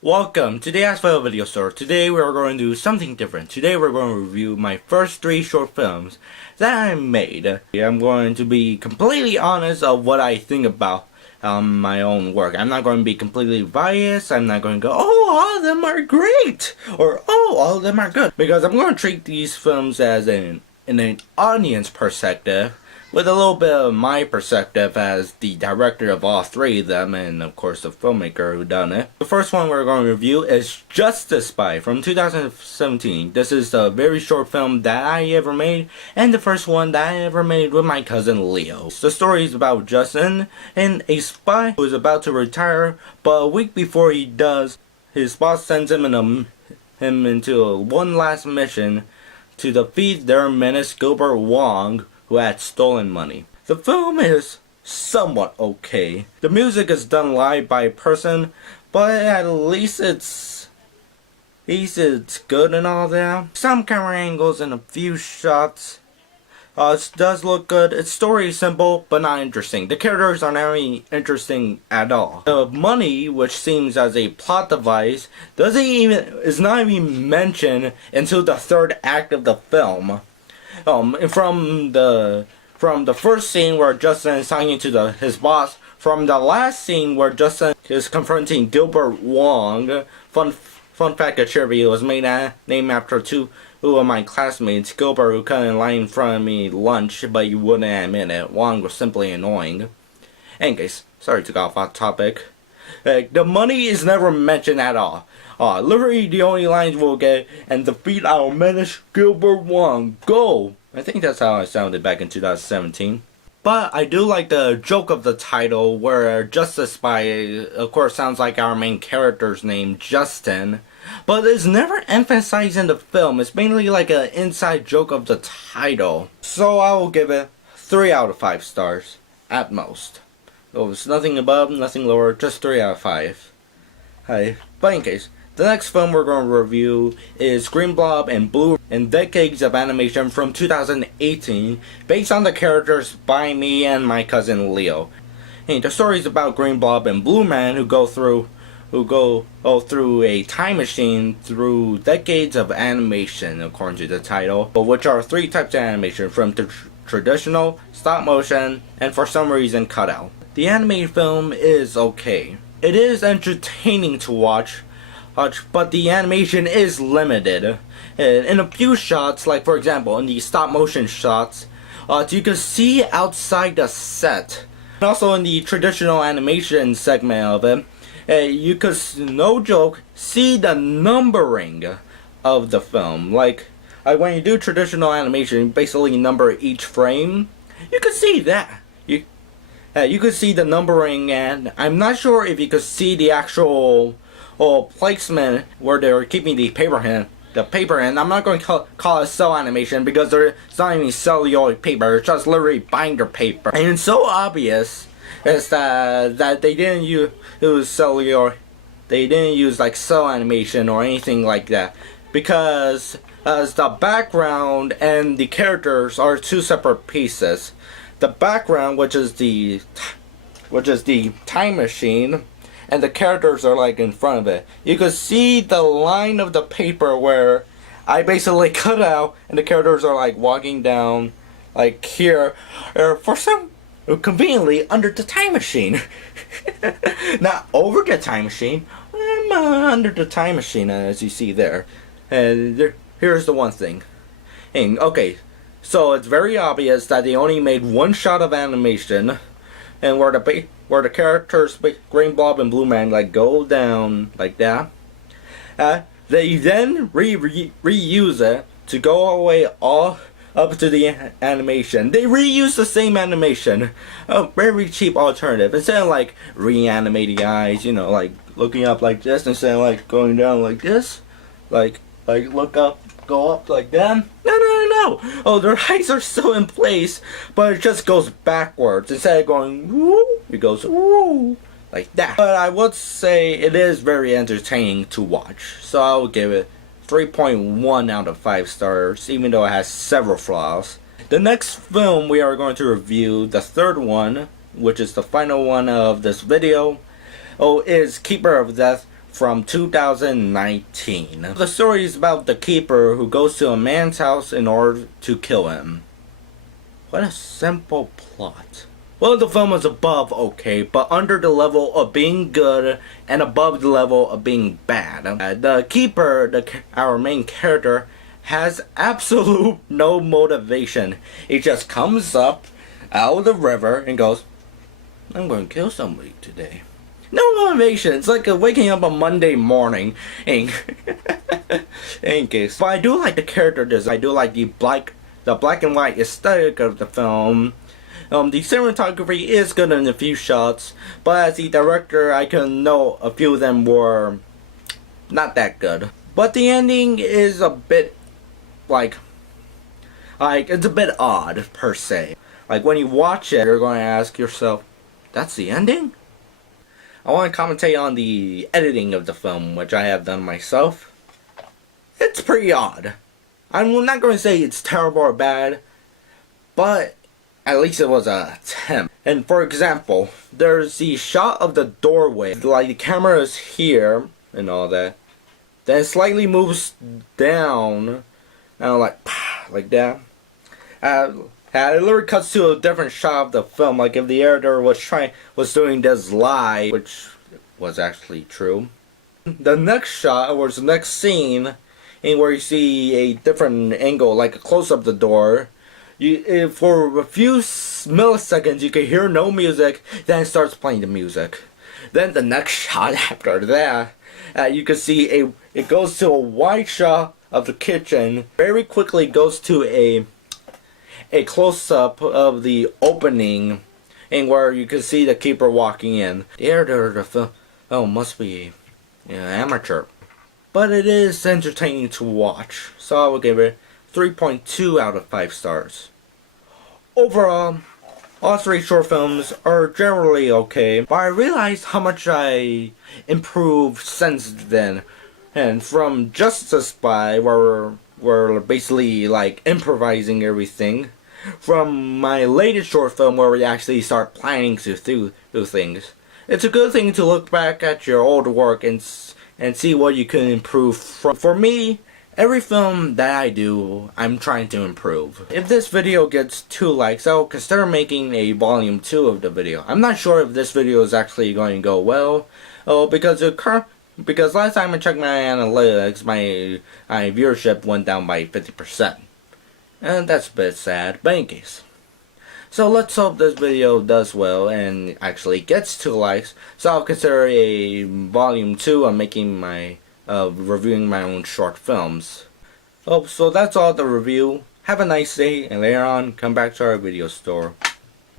Welcome to the Asphalt Video Store. Today we are going to do something different. Today we're going to review my first 3 short films that I made. I'm going to be completely honest of what I think about my own work. I'm not going to be completely biased. I'm not going to go, oh, all of them are great, or oh, all of them are good. Because I'm going to treat these films as in an audience perspective, with a little bit of my perspective as the director of all 3 of them, and of course the filmmaker who done it. The first one we're going to review is Just a Spy from 2017. This is the very short film that I ever made, and the first one that I ever made with my cousin Leo. The story is about Justin, and a spy who is about to retire, but a week before he does, his boss sends him into one last mission to defeat their menace Gilbert Wong, who had stolen money. The film is somewhat okay. The music is done live by a person, but at least it's good and all that. Some camera angles and a few shots. It does look good. Its story is simple but not interesting. The characters are not really interesting at all. The money, which seems as a plot device, is not even mentioned until the 3rd act of the film. From the first scene where Justin is talking to his boss, from the last scene where Justin is confronting Gilbert Wong. Fun fact of trivia, was named after 2 of my classmates. Gilbert, who cut in line in front of me lunch, but you wouldn't admit it. Wong was simply annoying. Anyways, sorry to go off topic. The money is never mentioned at all. Literally the only lines we'll get, and defeat our menace Gilbert Wong. Go! I think that's how I sounded back in 2017. But I do like the joke of the title, where Just a Spy, of course, sounds like our main character's name, Justin. But it's never emphasized in the film. It's mainly like an inside joke of the title. So I will give it 3 out of 5 stars, at most. So it's nothing above, nothing lower, just 3 out of 5. Hi. But in case, the next film we're going to review is Blob and Blue Man, Decades of Animation from 2018, based on the characters by me and my cousin Leo. And the story is about Blob and Blue Man who go through a time machine through decades of animation, according to the title, but which are 3 types of animation, from traditional, stop motion, and for some reason cutout. The animated film is okay. It is entertaining to watch, but the animation is limited. In a few shots, like for example in the stop motion shots, you can see outside the set. And also in the traditional animation segment of it, you could, no joke, see the numbering of the film. Like when you do traditional animation, you basically number each frame. You could see that. You could see the numbering, and I'm not sure if you could see the actual placement where they're keeping the paper hand. I'm not going to call it cell animation because it's not even celluloid paper. It's just literally binder paper, and it's so obvious is that they didn't use celluloid. They didn't use like cell animation or anything like that, because as the background and the characters are 2 separate pieces. The background, which is the time machine, and the characters are like in front of it. You can see the line of the paper where I basically cut out, and the characters are like walking down like here, or for some conveniently under the time machine. Not over the time machine, under the time machine, as you see there. And here's the one thing. And okay, so it's very obvious that they only made 1 shot of animation, and where the characters, Blob and Blue Man, like go down like that. They then reuse it to go all the way all up to the animation. They reuse the same animation, a very cheap alternative. Instead of like reanimating the eyes, you know, like looking up like this, instead of like going down like this, like look up, go up like that. No. Oh, their eyes are still in place, but it just goes backwards. Instead of going woo, it goes woo, like that. But I would say it is very entertaining to watch, so I would give it 3.1 out of 5 stars, even though it has several flaws. The next film we are going to review, the 3rd one, which is the final one of this video, is Keeper of Death from 2019. The story is about the keeper who goes to a man's house in order to kill him. What a simple plot. Well, the film is above okay, but under the level of being good and above the level of being bad. The keeper, our main character, has absolute no motivation. He just comes up out of the river and goes, I'm going to kill somebody today. No motivation. It's like waking up on Monday morning. In case. But I do like the character design. I do like the black and white aesthetic of the film. The cinematography is good in a few shots, but as the director, I can know a few of them were not that good. But the ending is a bit like it's a bit odd per se. Like when you watch it, you're going to ask yourself, that's the ending? I want to commentate on the editing of the film, which I have done myself. It's pretty odd. I'm not going to say it's terrible or bad, but at least it was an attempt. And for example, there's the shot of the doorway. Like the camera is here and all that. Then it slightly moves down. And like that. It literally cuts to a different shot of the film. Like if the editor was doing this live, which was actually true. The next shot, or the next scene, in where you see a different angle, like a close-up of the door. For a few milliseconds, you can hear no music. Then it starts playing the music. Then the next shot after that, you can see it goes to a wide shot of the kitchen. Very quickly goes to a close-up of the opening, and where you can see the keeper walking in. The editor of the film must be amateur, but it is entertaining to watch. So I will give it 3.2 out of 5 stars. Overall, all 3 short films are generally okay, but I realized how much I improved since then. And from Justice Spy, where we're basically like improvising everything, from my latest short film where we actually start planning to do things. It's a good thing to look back at your old work and see what you can improve from. For me, every film that I do, I'm trying to improve. If this video gets 2 likes, I'll consider making a volume 2 of the video. I'm not sure if this video is actually going to go well, because last time I checked my analytics, my viewership went down by 50%. And that's a bit sad, but in case. So let's hope this video does well and actually gets 2 likes. So I'll consider a volume 2 on making my reviewing my own short films. So that's all the review. Have a nice day, and later on come back to our video store.